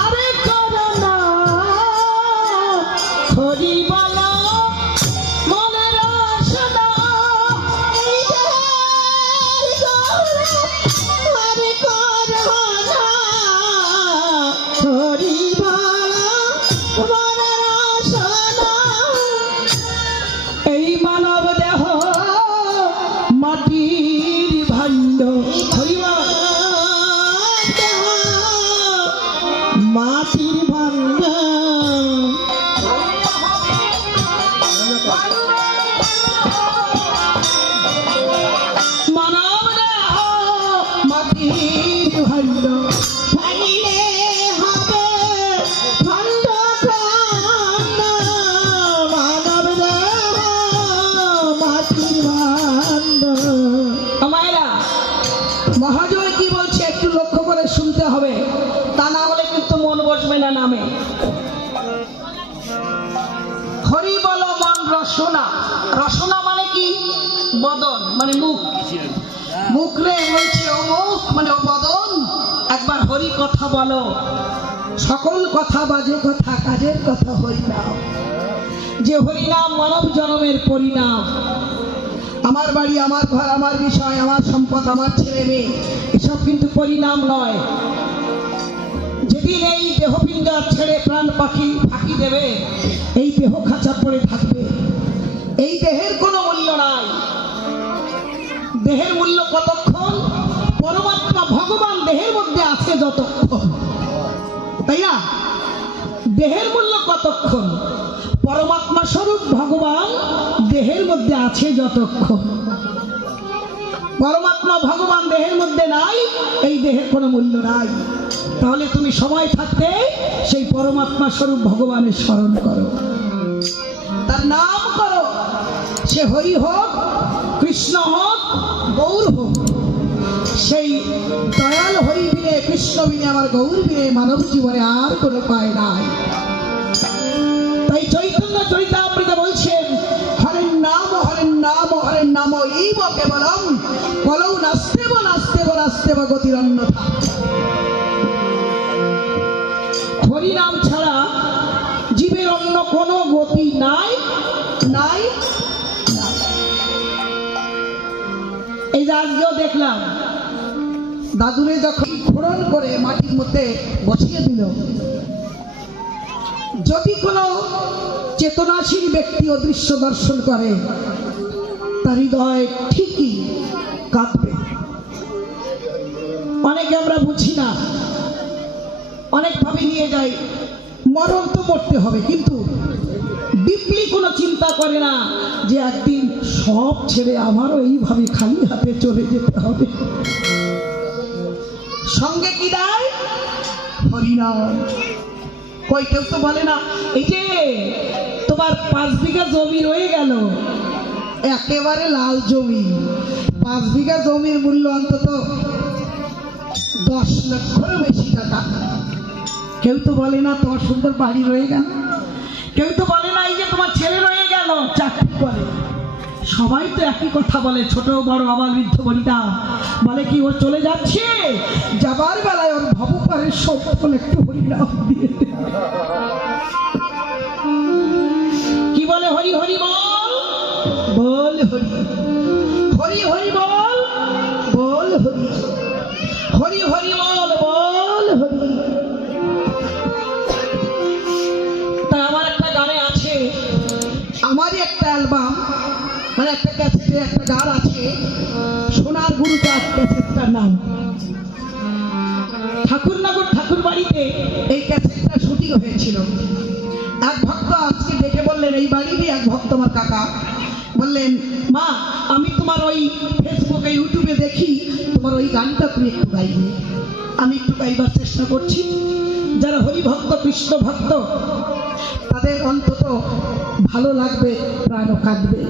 আরে করোনা হরি বলো মনের আশা এই আরে করোনা হরি বলো মনের আশা এই মানব দেহ মাটির ভাণ্ড মাটির ভাণ্ড মানব দেহ মাটির ভাণ্ড ভাঙিলে হবে ভাণ্ড প্রাণ মানব দেহ মাটির ভাণ্ড। আমায়রা মহাজয় কি বলছে একটু লক্ষ্য করে শুনতে হবে, তা না হলে কিন্তু মন বসবে না নামে। হরি বলো মন রসনা, রসনা মানে কি? বদন মানে মুখ, মুখ রে বলছে ও মুখ মানে ও বদন, একবার হরি কথা বলো। সকল কথা বাজে কথা, কাজের কথা হরি নাম। যে হরি নাম মানব জন্মের পরিণাম। আমার বাড়ি, আমার ঘর, আমার বিষয়, আমার সম্পদ, আমার ছেলে মেয়ে, এসব কিন্তু পরিণাম নয়। যেদিন এই দেহপিণ্ডার ছেড়ে প্রাণ পাখি ফাঁকি দেবে, এই দেহ খাঁচা পড়ে থাকবে। এই দেহের কোনো মূল্য নাই। দেহের মূল্য কতক্ষণ? পরমাত্মা ভগবান দেহের মধ্যে আছে যতক্ষণ, তাই না? দেহের মূল্য কতক্ষণ? পরমাত্মা স্বরূপ ভগবান দেহের মধ্যে আছে যতক্ষণ। পরমাত্মা ভগবান দেহের মধ্যে নাই, এই দেহের কোনো মূল্য নাই। তাহলে তুমি সময় থাকতে সেই পরমাত্মা স্বরূপ ভগবানের স্মরণ করো, তার নাম করো। সে হরি হোক, কৃষ্ণ হোক, গৌর হোক, সেই দয়াল হরি বিনে, কৃষ্ণ বিনে, আমার গৌর বিনে মানব জীবনে আর কোনো পায় নাই। তাই চৈতন্য চরিতামৃতে বলছেন হরের নাম হরের নাম হরের নাম এইব কেবলম কলৌ নাস্তেব নাস্তেব নাস্তেব গতিরন্যথা। হরি নাম ছাড়া জীবের অন্য কোনো গতি নাই, নাই। এই যে আজকেও দেখলাম দাদুরে যখন ফোড়ন করে মাটির মধ্যে বসিয়ে দিল, যদি কোনো চেতনাশীল ব্যক্তি অদৃশ্য দর্শন করে, তার হৃদয় ঠিকই কাঁদবে। অনেকে আমরা বুঝি না, অনেক ভাবে নিয়ে যাই মরণ তো মরতে হবে, কিন্তু ডিপলি কোনো চিন্তা করে না যে একদিন সব ছেড়ে আমারও এইভাবে খালি হাতে চলে যেতে হবে। সঙ্গে কি দেয়? হরিনাম। কই কেউ তো বলে না এই যে তোমার 5 বিঘা জমি রয়ে গেল, একেবারে লাল জমি, 5 বিঘা জমির মূল্য অন্তত 10 লক্ষের বেশি টাকা। কেউ তো বলে না তোমার সুন্দর বাড়ি রয়ে গেল, কেউ তো বলে না এই যে তোমার ছেলে রয়ে গেল চাকরি করে। সবাই তো একই কথা বলে, ছোট বড় আবার বৃদ্ধ বনিতা বলে কি ও চলে যাচ্ছে, যাবার বেলায় ওর ভবপারের সম্পদ একটু হরিনাম দিয়ে। কি বলে? হরি হরি বল, বল হরি হরি হরি বল, বল হরি হরি হরি বল, বল হরি। তাই আমার একটা গানে আছে, আমারই একটা অ্যালবাম মানে একটা ক্যাসেটে একটা গান আছে, সোনার গুরু চাঁদ ক্যাসেটটার নাম। ঠাকুরনগর ঠাকুর বাড়িতে এই ক্যাসেটটা শুটিং হয়েছিল। এক ভক্ত আজকে দেখে বললেন, এই বাড়িরই এক ভক্ত আমার কাকা বললেন, মা আমি তোমার ওই ফেসবুকে ইউটিউবে দেখি তোমার ওই গানটা তুমি একটু গাইবে। আমি একটু গাইবার চেষ্টা করছি। যারা হরিভক্ত কৃষ্ণ ভক্ত তাদের অন্তত ভালো লাগবে, প্রাণ কাঁদবে।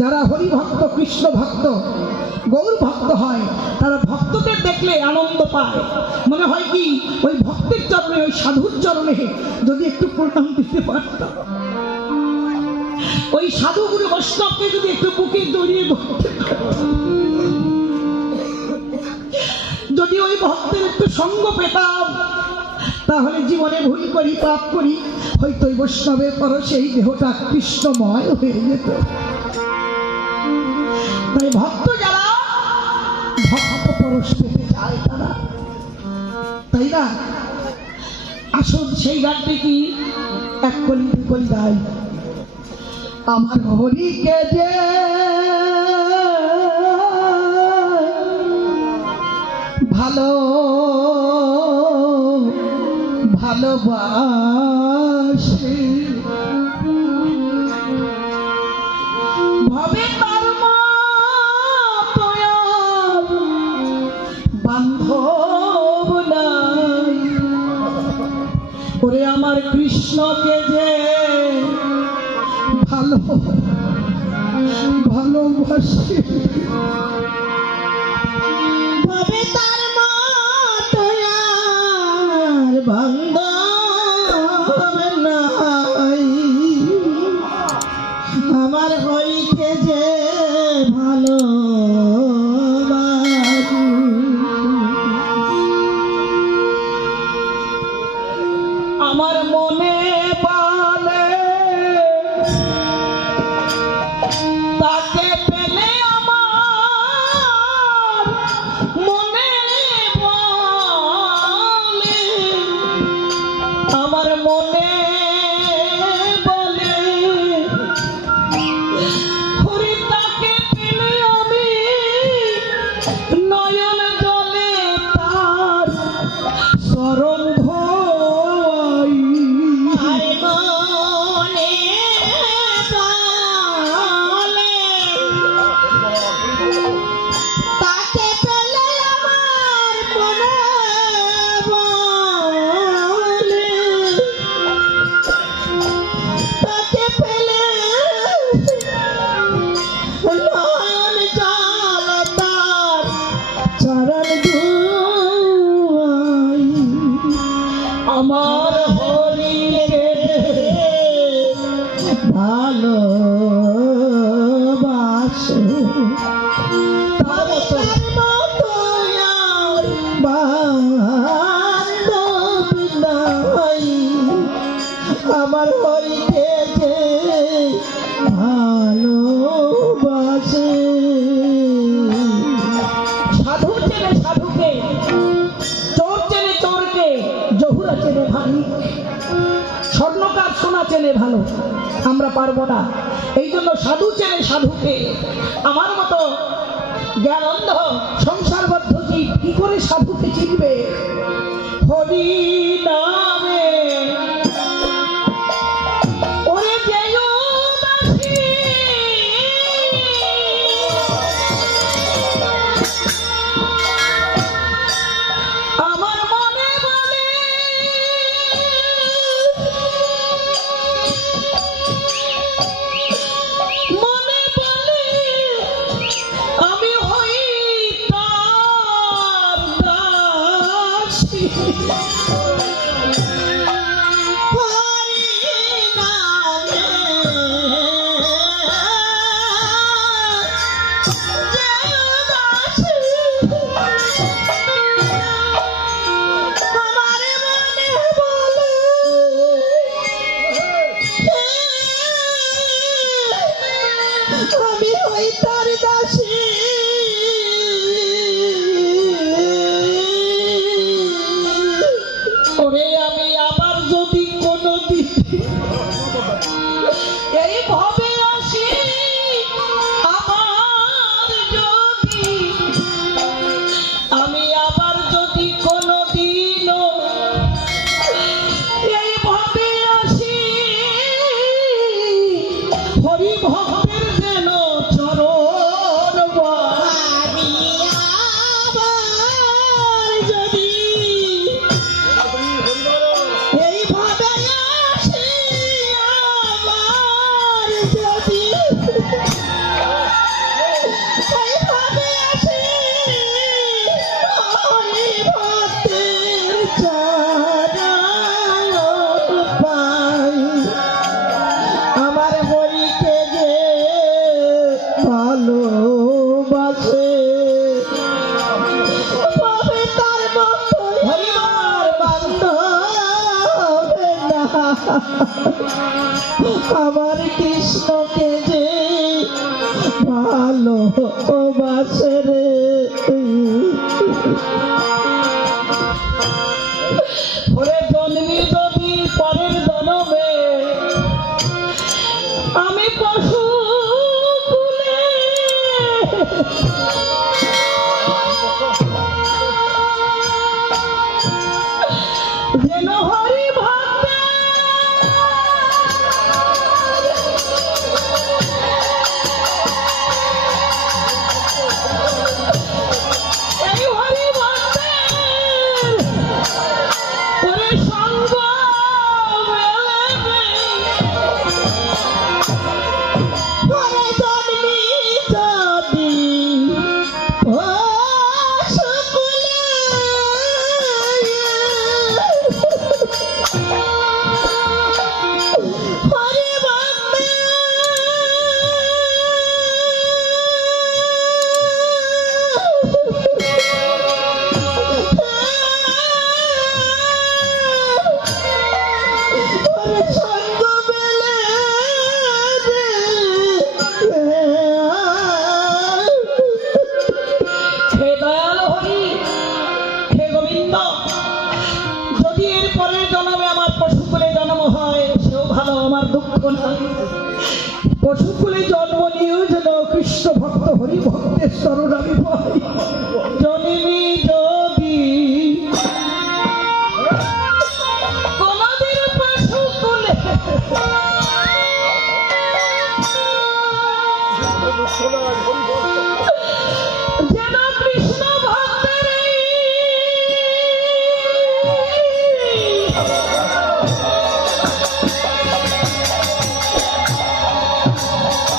যারা হরিভক্ত কৃষ্ণ ভক্ত গৌর ভক্ত হয়, তারা ভক্তদের দেখলে আনন্দ পায়। মনে হয় কি ওই ভক্তের চরণে, ওই সাধুর চরণে যদি একটু প্রণাম দিতে পারতাম, ওই সাধু গুরু বৈষ্ণবকে যদি একটু বুকে জড়িয়ে ধরতে পারতাম, যদি ওই ভক্তের একটু সঙ্গ পেতাম, তাহলে জীবনে ভুল করি, পাপ করি, হয়তো ওই বৈষ্ণবের পর সেই দেহটা কৃষ্ণময় হয়ে যেত। তাই ভক্ত যারা ভক্ত পরশ পেতে চায় তারা, তাই না? আসুন সেই গানটি কি এক কলি দু কলি গাই। আমার হরিকে যে ভালো ভালোবাসে, ভবে তার মতো আর বান্ধব নাই। ওরে আমার কৃষ্ণকে যে ভালো ভালোবাসে, ভবে তার মতো আর বান্ধব নাই। আমার হইতে যে ভালোবাসে, আমার মনে বলে তাকে পেলে আমার মনে বলে, আমার মনে বলে হরি তাকে পেলে আমি নয়ন জলে তার চরণ ধোয়াই। আর মনে বলে তাকে পেলে আমার মনে বলে, তাকে পেলে নয়ন জল তার চরণ ধোয়াই। আমার হরিকে ভালোবাসে, তার মতো তার মতো আর বান্ধব নাই। আমার হইতে যে ভালোবাসে। সাধু চেনে সাধুকে, চোর চেনে চোরকে, জহুরা চেনে ভাই, স্বর্ণকার সোনা চেনে ভালো, আমরা পারবো না। এই জন্য সাধু চেনে সাধুকে। আমার মতো জ্ঞানন্ধ সংসারবদ্ধ জীব কি করে সাধুকে চিনবে? হরি নামে ওরে যেয় দাসী, আমার মনে বলে মনে বলে আমি হই তার দাসী। আমি হই তার দাসী। ওরে আমি আবার যদি কোনোদিন এই ভাবে আসি, আবার যদি আমি আবার যদি কোনোদিন এই ভাবে আসি, হরি ভক্তের যেন চরণ আমি আবার যদি এইভাবে আমার কৃষ্ণকে যে ভালোবাসে রে। ওরে জন্মি যদি পরের জন্মে আমি পশু কুলে যেন হরি ভক্ত এই হরি ভক্তের ওরে সঙ্গ মেলে পরে জন্মি যদি পশু কুলে হরি হে দয়াল হরি, হে গোবিন্দ, যদি এর পরের জন্মে আমার পশুকুলে জন্ম হয় সেও ভালো, আমার দুঃখ নাই। পশুকুলে জন্ম নিয়েও যেন কৃষ্ণ ভক্ত হরি ভক্তের শরণ আমি পাই। জন্মি যদি কোনদিন পশুকুলে যেন কৃষ্ণ ভক্তের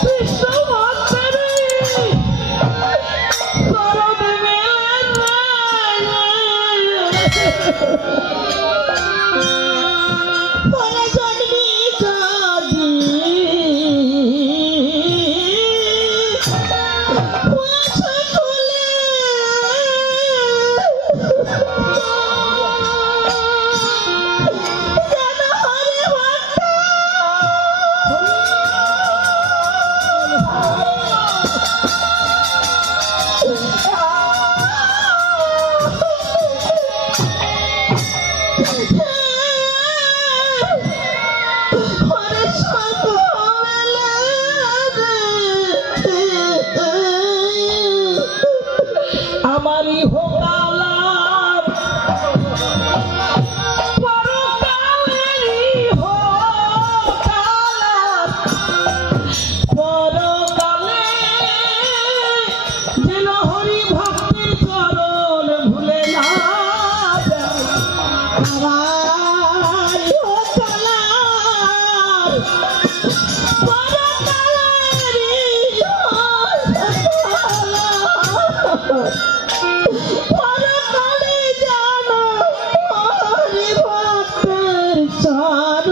কৃষ্ণ ভক্তের শরণ মেলে পরে জন্মি যদি পশু কুলে যেন হরি ভক্ত হরে সঙ্গ মেলে আমারই হোকালার পরকালেরই হোকালার পরকালে যেন হরি ভক্তির চরণ ভুলে না যায়। আমার হোকালার পরকালেরই পরকালে যেন হরি ভক্তের চরণ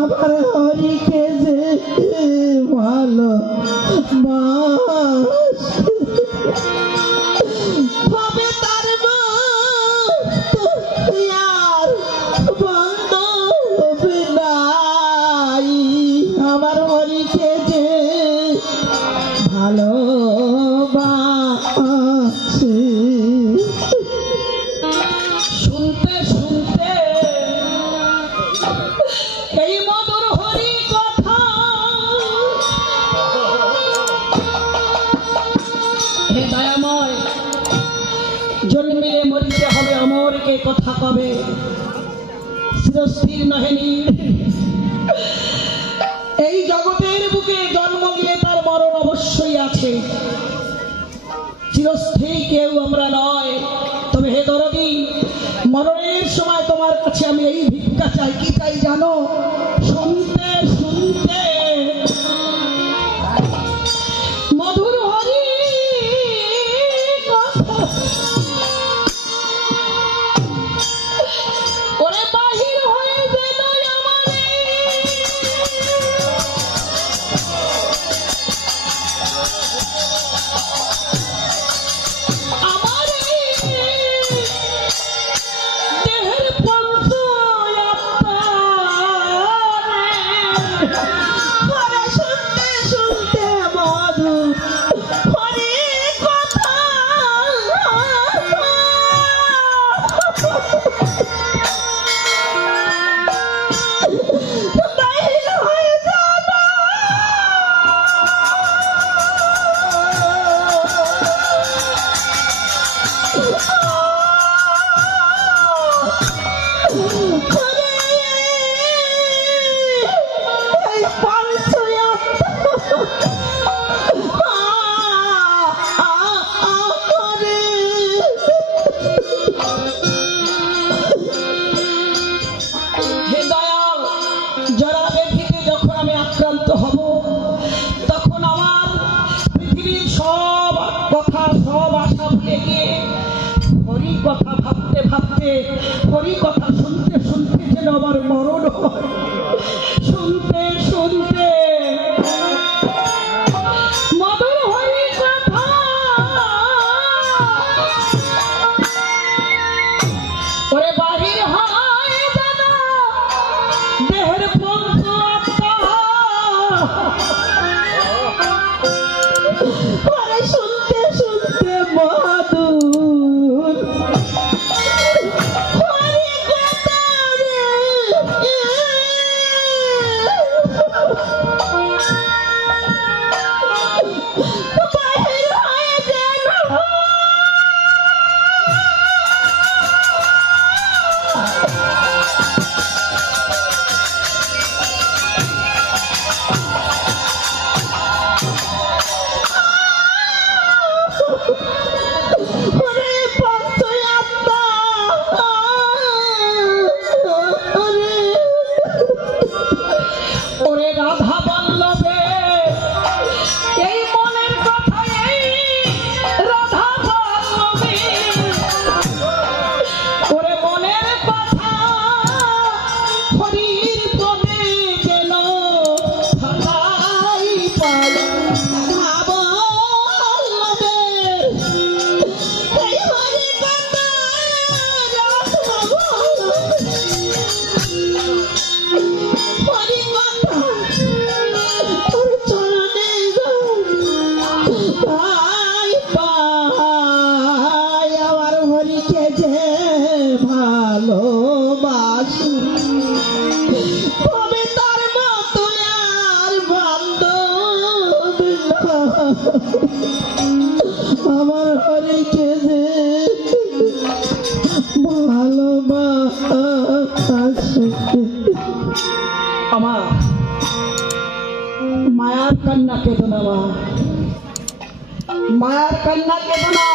আমার হরিকে যে ভালো হবে তার আর বন্ধ নাই। আমার হরিকে যে ভালোবাসে শুনতে শুনতে এই মধুর হরি কথা হে দয়াময়, জন্মিলে মরিতে হবে অমরকে কথা কবে চিরস্থির নহেনি। এই জগতের বুকে জন্ম নিলে তার মরণ অবশ্যই আছে, চিরস্থির কেউ আমরা নয়। তবে হে দরদি, মরণের সময় তোমার কাছে আমি এই ভিক্ষা চাই। কি চাই জানো? শুনতে শুনতে মধুর হরি কথা ওরে বাহির হয়ে যেন আমারে আমারে দেহের কথা ভাবতে ভাবতে, হরি কথা শুনতে শুনতে যেন আমার মরণ হয়। শুনতে শুনতে মধুর হরি কথা ওরে বাহির হয় যেন দেহের পঞ্চ আত্মা। ওরে শুনতে শুনতে মধুর হরি কথা রে। বাহির হয়ে যেন ওরে পঞ্চ আত্মা ওরে ওরে রাধা বল্লভে এই মনের কথা, এই রাধা বল্লভে ওরে মনের কথা হরির পদে যেন থাকাই পাই। আমার হরিকে যে ভালোবাসি তবে তার মতো আর বান্ধব না। আমার হরিকে যে ভালোবাসি আমার মায়ার কান্না কেঁদো না মা, মায়ার কান্না কেঁদো না।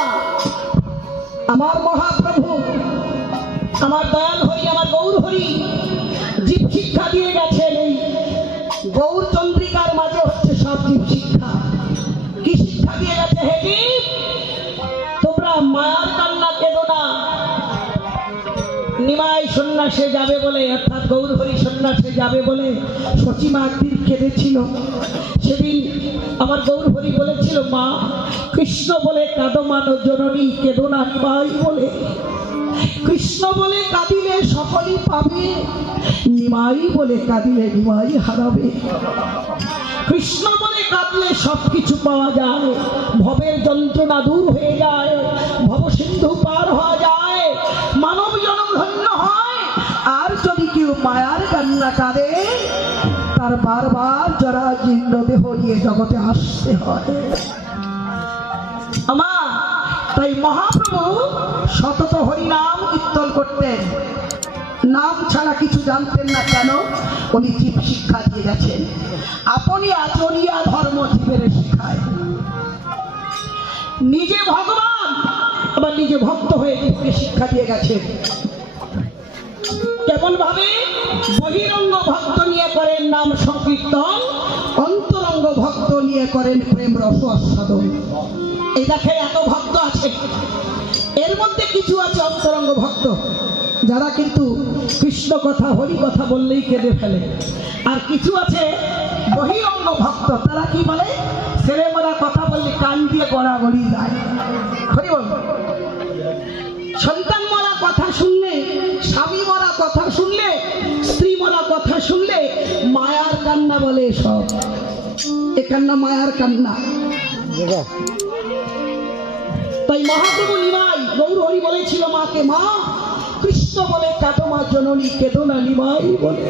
আমার মহাপ্রভু, আমার দয়াল হরি, আমার গৌর হরি জীব শিক্ষা দিয়ে গেছেন। এই গৌর চন্দ্রিকার মাঝে হচ্ছে সব জীব শিক্ষা। কি শিক্ষা দিয়ে গেছে? হে জীব, তোমরা মায়ার কান্না কেঁদো না। নিমাই সন্ন্যাসে যাবে বলে, অর্থাৎ গৌর হরি সন্ন্যাসে যাবে বলে সচিমা একদিন কেঁদেছিল। সেদিন আমার গৌর হরি বলেছিল, মা কৃষ্ণ বলে কাঁদো মানো জননী, কেঁদো না নিমাই বলে। কৃষ্ণ বলে কাঁদিলে সকলই পাবে, নিমাই বলে কাঁদিলে নিমাই হারাবে। কৃষ্ণ বলে কাঁদলে সবকিছু পাওয়া যায়, ভবের যন্ত্রণা দূর হয়ে যায়, ভবসিন্ধু পার হওয়া যায়, মানব জনম ধন্য হয়। আর যদি কেউ মায়ার কান্না কাঁদে, তার বারবার জরা জীর্ণ দেহ নিয়ে জগতে আসতে হয়। আমার তাই মহাপ্রভু সতত হরিনাম কীর্তন করতেন। নাম ছাড়া কিছু জানতেন না। কেন? উনি জীব শিক্ষা দিয়ে গেছেন। আপনি আচরিয়া ধর্ম জীবের শিখায়। নিজে ভগবান আবার নিজে ভক্ত হয়ে জীবকে শিক্ষা দিয়ে গেছেন। কেমন ভাবে? বহিরঙ্গ ভক্ত নিয়ে করেন নাম সংকীর্তন, অন্তরঙ্গ ভক্ত নিয়ে করেন প্রেম রস আস্বাদন। এই দেখে এত ভক্ত আছে, এর মধ্যে কিছু আছে অন্তরঙ্গ ভক্ত যারা কিন্তু কৃষ্ণ কথা হরি কথা বললেই কেঁদে ফেলে। আর কিছু আছে বহিরঙ্গ ভক্ত, তারা কি বলে? ছেলে মরা কথা বললে কান দিয়ে গড়াগড়ি যায়। হরি বল। সন্তান মরা কথা শুনলে, স্বামী মরা কথা শুনলে, স্ত্রী মরা কথা শুনলে মায়ার কান্না বলে। সব এ কান্না মায়ার কান্না। তাই মহাপ্রভু নিমাই গৌর হরি বলেছিল মাকে, মা কৃষ্ণ বলে কাঁদো মা জননী, কেঁদো না নিমাই বলে।